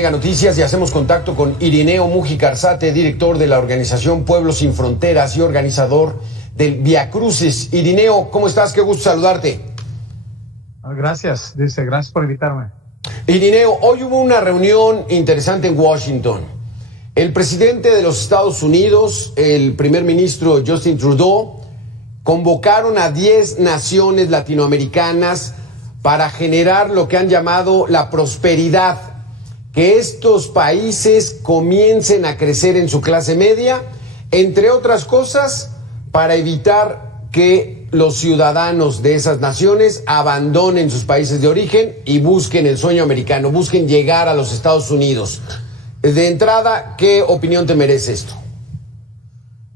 Noticias y hacemos contacto con Irineo Mújica Arzate, director de la organización Pueblos Sin Fronteras y organizador del Via Crucis. Irineo, ¿cómo estás? Qué gusto saludarte. Gracias, gracias por invitarme. Irineo, hoy hubo una reunión interesante en Washington. El presidente de los Estados Unidos, el primer ministro Justin Trudeau, convocaron a 10 naciones latinoamericanas para generar lo que han llamado la prosperidad. Que estos países comiencen a crecer en su clase media, entre otras cosas, para evitar que los ciudadanos de esas naciones abandonen sus países de origen y busquen el sueño americano, busquen llegar a los Estados Unidos. De entrada, ¿qué opinión te merece esto?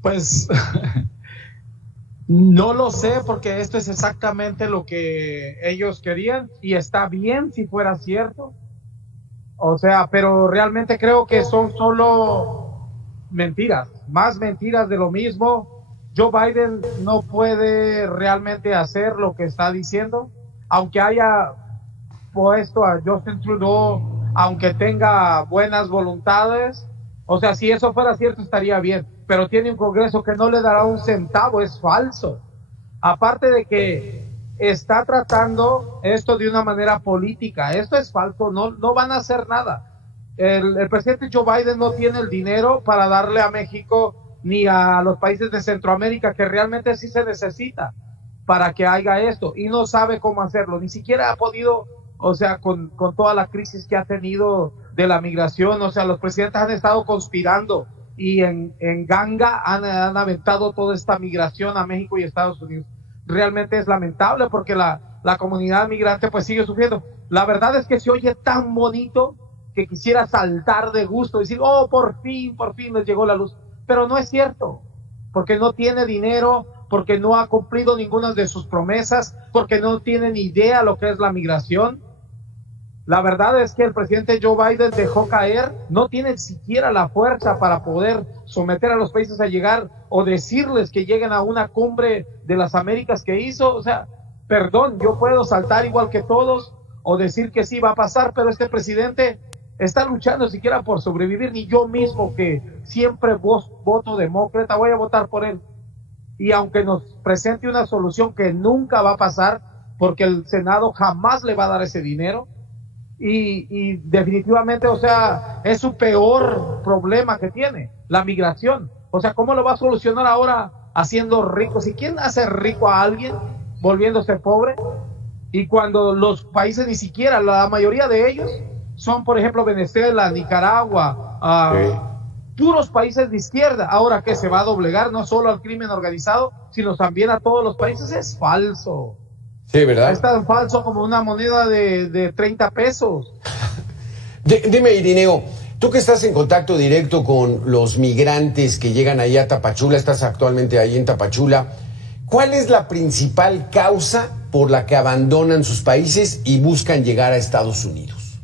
Pues no lo sé, porque esto es exactamente lo que ellos querían y está bien si fuera cierto. O sea, pero realmente creo que son solo mentiras, más mentiras de lo mismo. Joe Biden no puede realmente hacer lo que está diciendo, aunque haya puesto a Justin Trudeau, aunque tenga buenas voluntades. O sea, si eso fuera cierto estaría bien, pero tiene un Congreso que no le dará un centavo, es falso. Aparte de que está tratando esto de una manera política. Esto es falso, no van a hacer nada. El presidente Joe Biden no tiene el dinero para darle a México ni a los países de Centroamérica, que realmente sí se necesita para que haga esto, y no sabe cómo hacerlo, ni siquiera ha podido, o sea, con toda la crisis que ha tenido de la migración. O sea, los presidentes han estado conspirando y en ganga han aventado toda esta migración a México y Estados Unidos. Realmente es lamentable porque la comunidad migrante pues sigue sufriendo. La verdad es que se oye tan bonito que quisiera saltar de gusto y decir, oh, por fin les llegó la luz. Pero no es cierto, porque no tiene dinero, porque no ha cumplido ninguna de sus promesas, porque no tiene ni idea lo que es la migración. La verdad es que el presidente Joe Biden dejó caer, no tiene siquiera la fuerza para poder someter a los países a llegar o decirles que lleguen a una cumbre de las Américas que hizo. O sea, perdón, yo puedo saltar igual que todos o decir que sí va a pasar, pero este presidente está luchando siquiera por sobrevivir. Ni yo mismo, que siempre voto demócrata, voy a votar por él. Y aunque nos presente una solución que nunca va a pasar, porque el Senado jamás le va a dar ese dinero, y definitivamente, o sea, es su peor problema que tiene, la migración. O sea, ¿cómo lo va a solucionar ahora haciendo rico? ¿Si quién hace rico a alguien volviéndose pobre? Y cuando los países ni siquiera, la mayoría de ellos son, por ejemplo, Venezuela, Nicaragua, puros países de izquierda. Ahora, ¿qué se va a doblegar no solo al crimen organizado, sino también a todos los países? Es falso. Sí, ¿verdad? Es tan falso como una moneda de 30 pesos. Dime, Irineo, tú que estás en contacto directo con los migrantes que llegan ahí a Tapachula, estás actualmente ahí en Tapachula, ¿cuál es la principal causa por la que abandonan sus países y buscan llegar a Estados Unidos?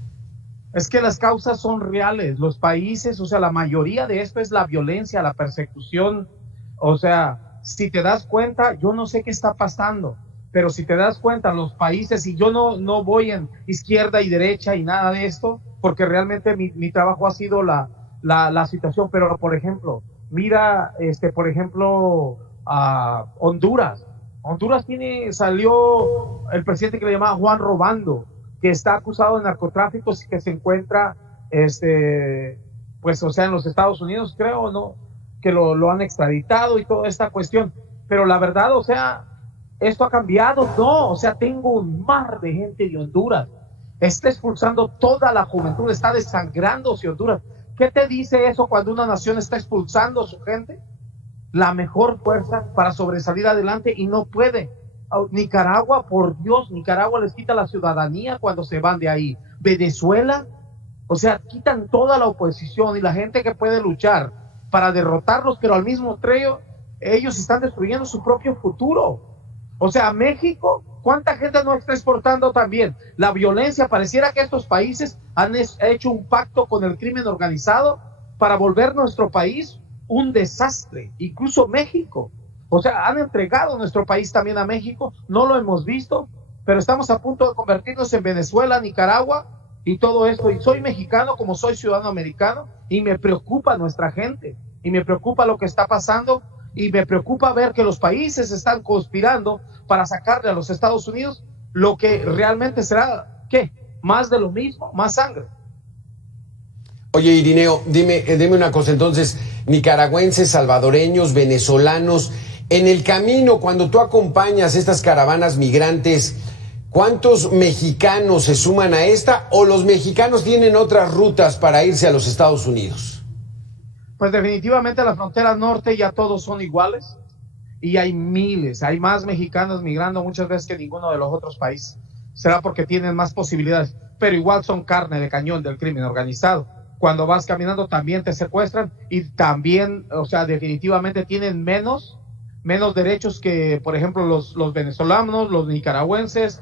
Es que las causas son reales. Los países, o sea, la mayoría de esto es la violencia, la persecución. O sea, si te das cuenta, yo no sé qué está pasando, pero si te das cuenta, los países, y yo no voy en izquierda y derecha y nada de esto, porque realmente mi trabajo ha sido la situación, pero por ejemplo, mira, por ejemplo, Honduras. Honduras salió el presidente que le llamaba Juan Robando, que está acusado de narcotráfico y que se encuentra, pues, o sea, en los Estados Unidos, creo, ¿no? Que lo han extraditado y toda esta cuestión. Pero la verdad, o sea, ¿esto ha cambiado? No, o sea, tengo un mar de gente de Honduras. Está expulsando toda la juventud, está desangrándose Honduras. ¿Qué te dice eso cuando una nación está expulsando a su gente? La mejor fuerza para sobresalir adelante y no puede. Nicaragua, por Dios, Nicaragua les quita la ciudadanía cuando se van de ahí. Venezuela, o sea, quitan toda la oposición y la gente que puede luchar para derrotarlos, pero al mismo tiempo ellos están destruyendo su propio futuro. O sea, México, ¿cuánta gente no está exportando también? La violencia, pareciera que estos países han hecho un pacto con el crimen organizado para volver nuestro país un desastre, incluso México. O sea, han entregado nuestro país también a México, no lo hemos visto, pero estamos a punto de convertirnos en Venezuela, Nicaragua, y todo esto, y soy mexicano como soy ciudadano americano, y me preocupa nuestra gente, y me preocupa lo que está pasando, y me preocupa ver que los países están conspirando para sacarle a los Estados Unidos lo que realmente será, ¿qué? Más de lo mismo, más sangre. Oye, Irineo, dime una cosa, entonces, nicaragüenses, salvadoreños, venezolanos, en el camino, cuando tú acompañas estas caravanas migrantes, ¿cuántos mexicanos se suman a esta o los mexicanos tienen otras rutas para irse a los Estados Unidos? Pues definitivamente la frontera norte ya todos son iguales y hay miles, hay más mexicanos migrando muchas veces que ninguno de los otros países. Será porque tienen más posibilidades, pero igual son carne de cañón del crimen organizado. Cuando vas caminando también te secuestran y también, o sea, definitivamente tienen menos derechos que, por ejemplo, los venezolanos, los nicaragüenses,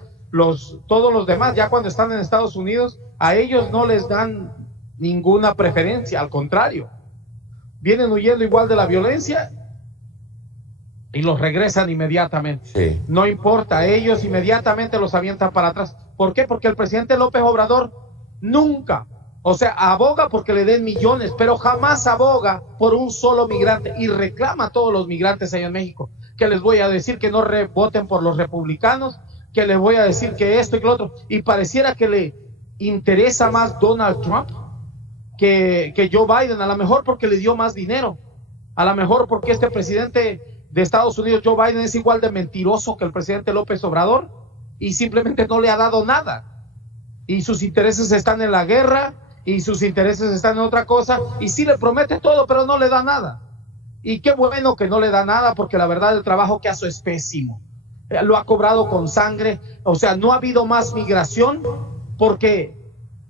todos los demás. Ya cuando están en Estados Unidos, a ellos no les dan ninguna preferencia, al contrario. Vienen huyendo igual de la violencia y los regresan inmediatamente. Sí. No importa, ellos inmediatamente los avientan para atrás. ¿Por qué? Porque el presidente López Obrador nunca, o sea, aboga porque le den millones, pero jamás aboga por un solo migrante y reclama a todos los migrantes allá en México, que les voy a decir que no voten por los republicanos, que les voy a decir que esto y que lo otro, y pareciera que le interesa más Donald Trump que Joe Biden, a lo mejor porque le dio más dinero, a lo mejor porque este presidente de Estados Unidos, Joe Biden, es igual de mentiroso que el presidente López Obrador y simplemente no le ha dado nada, y sus intereses están en la guerra, y sus intereses están en otra cosa, y sí le promete todo, pero no le da nada. Y qué bueno que no le da nada, porque la verdad el trabajo que hace es pésimo. Lo ha cobrado con sangre, o sea, no ha habido más migración, porque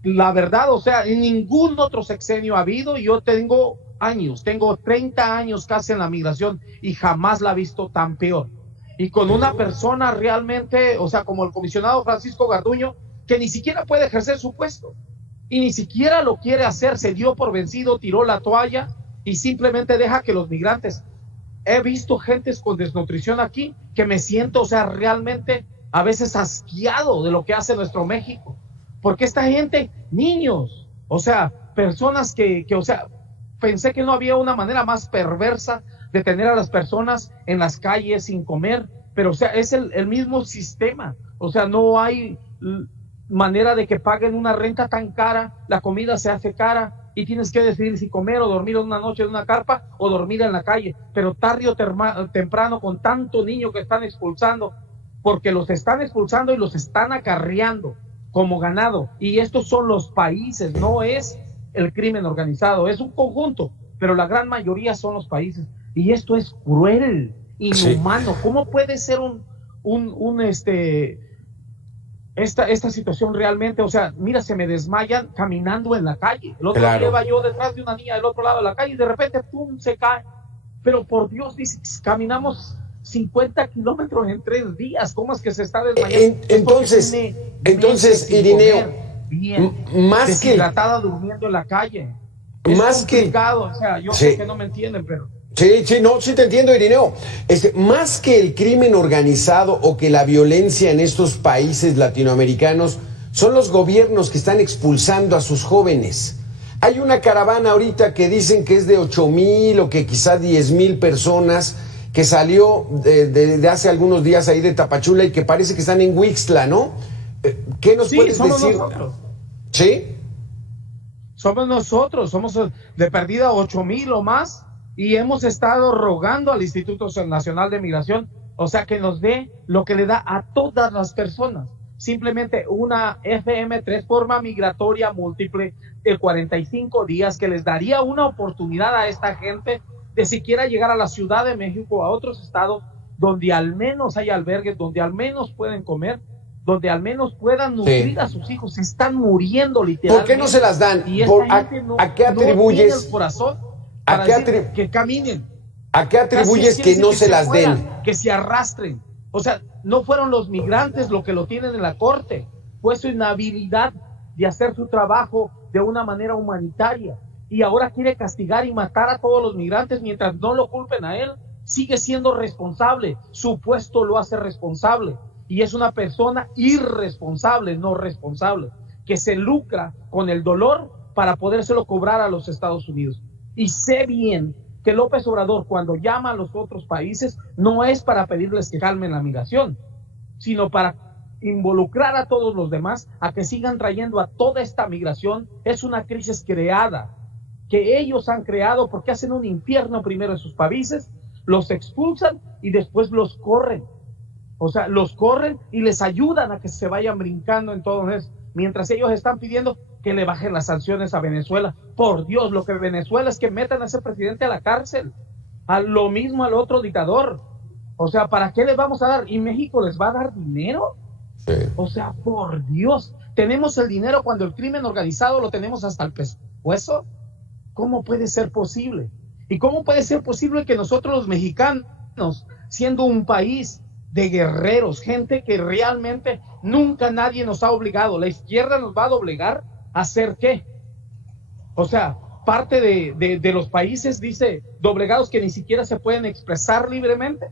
la verdad, o sea, en ningún otro sexenio ha habido, y yo tengo 30 años casi en la migración, y jamás la he visto tan peor. Y con una persona realmente, o sea, como el comisionado Francisco Garduño, que ni siquiera puede ejercer su puesto. Y ni siquiera lo quiere hacer, se dio por vencido, tiró la toalla y simplemente deja que los migrantes. He visto gentes con desnutrición aquí que me siento, o sea, realmente a veces asqueado de lo que hace nuestro México. Porque esta gente, niños, o sea, personas que o sea, pensé que no había una manera más perversa de tener a las personas en las calles sin comer, pero o sea, es el mismo sistema, o sea, no hay manera de que paguen una renta tan cara, la comida se hace cara y tienes que decidir si comer o dormir una noche en una carpa o dormir en la calle, pero tarde o temprano con tanto niño que están expulsando, porque los están expulsando y los están acarreando como ganado, y estos son los países, no es el crimen organizado, es un conjunto, pero la gran mayoría son los países, y esto es cruel, inhumano. Sí. ¿Cómo puede ser esta situación realmente? O sea, mira, se me desmayan caminando en la calle. El otro día iba yo detrás de una niña del otro lado de la calle y de repente, ¡pum!, se cae. Pero por Dios, dice, caminamos 50 kilómetros en 3 días. ¿Cómo es que se está desmayando? Entonces, Irineo, más deshidratada, durmiendo en la calle. Es más complicado, o sea, yo sé que no me entienden, pero... Sí, te entiendo, Irineo. Más que el crimen organizado o que la violencia en estos países latinoamericanos, son los gobiernos que están expulsando a sus jóvenes. Hay una caravana ahorita que dicen que es de 8,000 o que quizá 10,000 personas que salió de hace algunos días ahí de Tapachula y que parece que están en Huixtla, ¿no? ¿Qué nos puedes decir? Nosotros. ¿Sí? Somos nosotros, somos de perdida 8,000 o más. Y hemos estado rogando al Instituto Nacional de Migración, o sea, que nos dé lo que le da a todas las personas. Simplemente una FM3, forma migratoria múltiple de 45 días, que les daría una oportunidad a esta gente de siquiera llegar a la Ciudad de México, a otros estados, donde al menos hay albergues, donde al menos pueden comer, donde al menos puedan nutrir a sus hijos. Se están muriendo literalmente. ¿Por qué no se las dan? Y esta gente ¿A qué atribuyes? No tiene el corazón para decir que caminen. ¿A qué atribuyes que no se las den? Que se arrastren. O sea, no fueron los migrantes lo que lo tienen en la corte, fue su inhabilidad de hacer su trabajo de una manera humanitaria. Y ahora quiere castigar y matar a todos los migrantes mientras no lo culpen a él. Sigue siendo responsable, su puesto lo hace responsable. Y es una persona irresponsable, no responsable. que se lucra con el dolor para podérselo cobrar a los Estados Unidos. Y sé bien que López Obrador, cuando llama a los otros países, no es para pedirles que calmen la migración, sino para involucrar a todos los demás a que sigan trayendo a toda esta migración. Es una crisis creada, que ellos han creado porque hacen un infierno primero en sus países, los expulsan y después los corren. O sea, los corren y les ayudan a que se vayan brincando en todo eso, mientras ellos están pidiendo que le bajen las sanciones a Venezuela. Por Dios, lo que Venezuela es que metan a ese presidente a la cárcel, a lo mismo al otro dictador. O sea, ¿para qué les vamos a dar? ¿Y México les va a dar dinero? Sí. O sea, por Dios, tenemos el dinero cuando el crimen organizado lo tenemos hasta el pescuezo. ¿Cómo puede ser posible? ¿Y cómo puede ser posible que nosotros los mexicanos, siendo un país de guerreros, gente que realmente nunca nadie nos ha obligado, la izquierda nos va a doblegar a hacer qué? O sea, parte de los países dice doblegados que ni siquiera se pueden expresar libremente.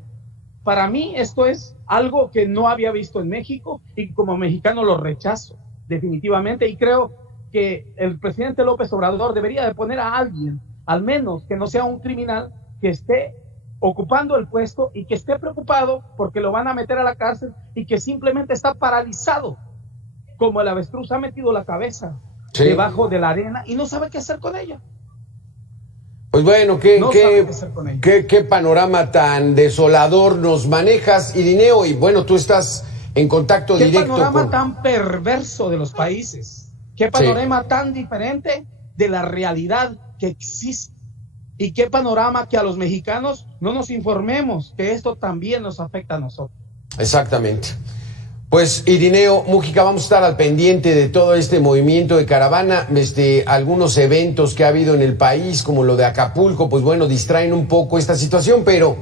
Para mí esto es algo que no había visto en México y como mexicano lo rechazo definitivamente, y creo que el presidente López Obrador debería de poner a alguien, al menos que no sea un criminal, que esté ocupando el puesto y que esté preocupado porque lo van a meter a la cárcel y que simplemente está paralizado, como el avestruz ha metido la cabeza debajo de la arena y no sabe qué hacer con ella. Pues bueno, qué panorama tan desolador nos manejas, Irineo, y bueno, tú estás en contacto directo. Qué panorama tan perverso de los países, qué panorama tan diferente de la realidad que existe. Y qué panorama que a los mexicanos no nos informemos que esto también nos afecta a nosotros. Exactamente. Pues Irineo Múgica, vamos a estar al pendiente de todo este movimiento de caravana, algunos eventos que ha habido en el país, como lo de Acapulco, pues bueno, distraen un poco esta situación, pero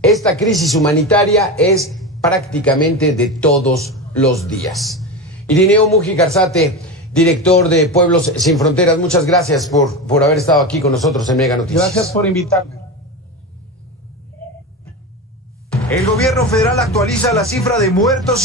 esta crisis humanitaria es prácticamente de todos los días. Irineo Múgica Arzate, director de Pueblos Sin Fronteras, muchas gracias por haber estado aquí con nosotros en Mega Noticias. Gracias por invitarme. El gobierno federal actualiza la cifra de muertos